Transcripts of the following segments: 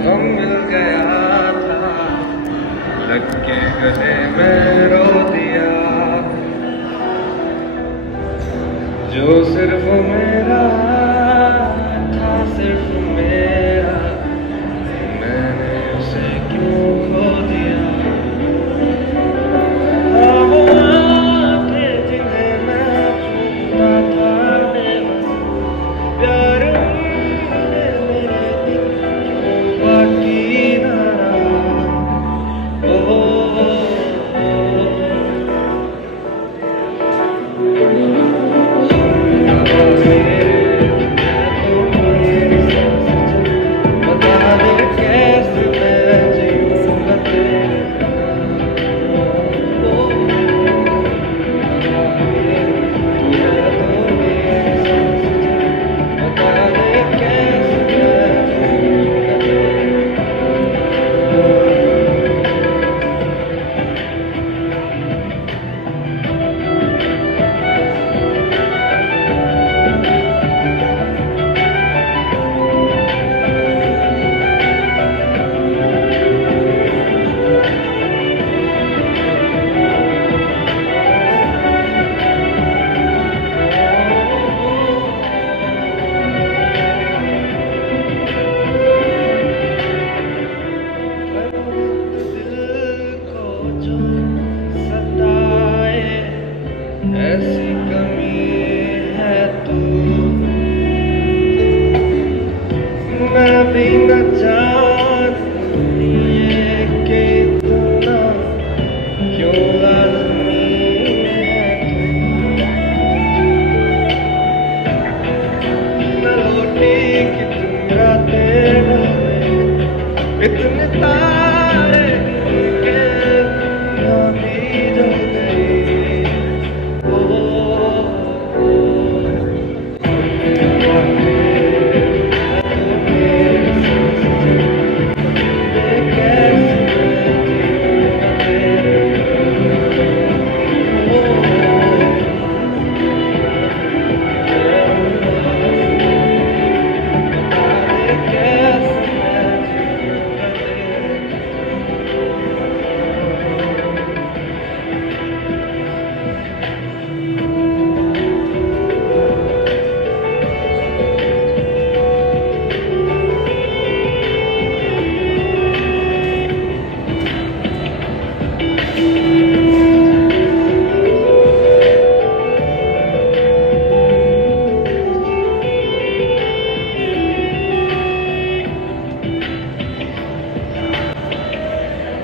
हम मिल गया था, लग के गले में रो दिया, जो सिर्फ मेरा था, सिर्फ मेरा, मैंने उसे क्यों खो दिया। हाँ वो आंखें जिन्हें मैं छूता था बेबस, प्यार उनमें मेरे दिल क्यों बाकी न रहा। ऐसी कमी है तू, मैं भी न जानती ये कि इतना क्यों लाज़मी है तू। न लौटी कि तुम रातें ढले, इतने तारे के दुनिया भी जल गई।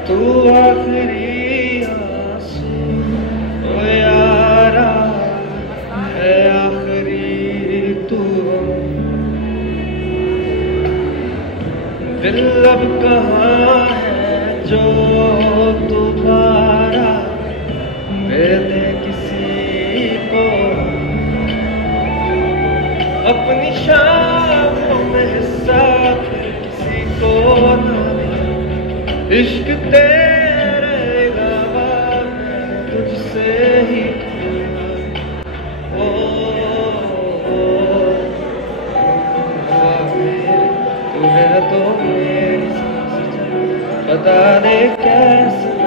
तू आखिरी आंसू ओ यारा है, आखिरी तू दिल अब कहाँ है जो दोबारा दे दे किसी को, अपनी शामों में हिस्सा फिर किसी को न दे। इश्क तेरे गवा मैं तुझसे ही ओ, तू है तो मेरी सांस, बता दे कैसे